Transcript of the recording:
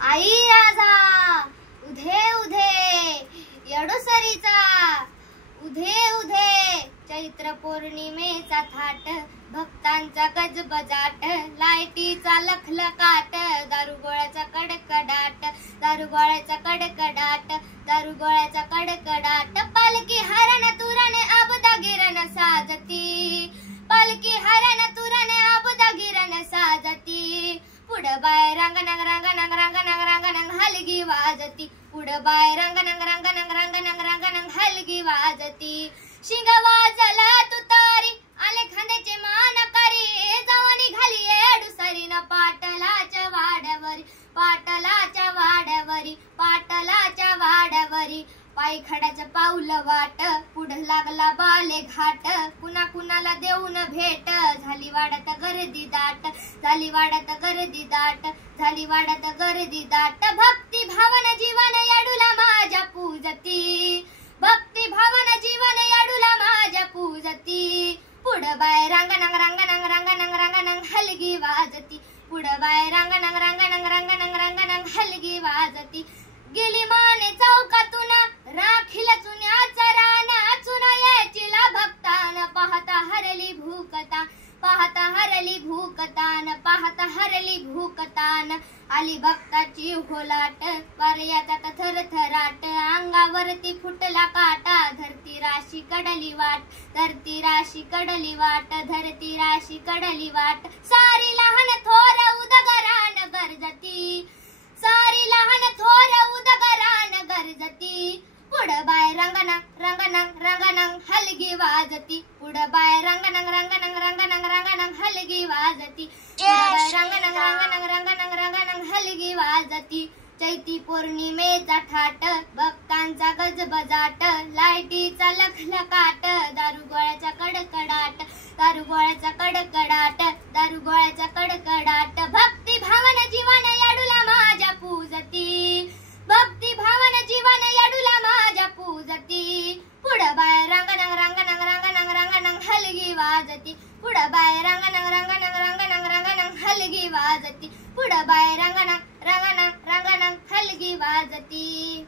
आई राजा उधे उधे येडूसरीचा उधे उधे चैत्र पौर्णिमेचा थाट भक्तांचा गजबजाट लाईटीचा लखलकाट दारुगोळ्याचा कडकडाट दारुगोळ्याचा कडकडाट दारुगोळ्याचा कडकडाट पालखी हरण तुरणे अबदा गिरण साजती पालखी हरण तुरणे अबदा गिरण साजती पुढं बाय रंग नंग रंग नंग रंग नंग रंग नंग हलगी वाजती पुढं बाय रंग नंग रंग नंग रंग नंग रंग नंग हलगी वाजती शिंग वाजला तुतारी आले खांद्याचे मान करी जवानी घाली येडूसरीनं पाटलाच्या वाड्यावरी पाटलाच्या वाड्यावरी पाटलाच्या वाड्यावरी पायखड्याचं पाऊल वाट पुढं लागला बाले घाट कुणा कुणाला देऊन भेट झाली वाड्यात गर्दी दाट झाली वाड्यात गर्दी दाट झाली वाड्यात गर्दी दाट भक्ती भावन जीवन येडूला माझ्या पूजती भक्ती भावन जीवन येडूला माझ्या पूजती पुढं बाय रंग नंग रंग नंग रंग नंग रंग नंग हलगी वाजती पुढं बाय रंग नंग रंग नंग रंग नंग रंग नंग हलगी वाजती गेली माने चौकातून राखील चुन्याचा रान चुना यायचीला भक्तान पाहता हरली भूकता पाहता हरली भूकतान पाहता हरली भूकतान आली भक्ताची होलाट पर्याचा थरथराट अंगावरती फुटला काटा धरती राशी कडली वाट धरती राशी कडली वाट धरती राशी कडली वाट सारी लहान थोर उदगरान गरजती सारी लहान थोर उदगरान गरजती पुढं बाय रंगनंग रंगनंग रंगनंग हलगी वाजती पुढं बाय रंगनंग रंगनंग रंगनंग रंगनंग हलगी वाजती रंगनंग रंगनंग रंगनंग रंगनंग हलगी वाजती चैती पौर्णिमेचा थाट भक्तांचा गजबजाट लाईटीचा लखलकाट दारुगोळ्याचा कडकडाट दारुगोळ्याचा कडकडाट दारुगोळ्याचा कडकडाट भक्ती भावन जीवन येडूला माझ्या पूजती भक्ती भावन जीवन येडूला माझ्या पूजती पुढं बाय रंगनंग रंगनंग रंगनंग रंगनंग हलगी वाजती पुढं बाय रंगनंग रंगनंग रंगनंग रंगनंग हलगी वाजती पुढं बाय रंगनंग रंगनंग रंगनंग हलगी वाजती।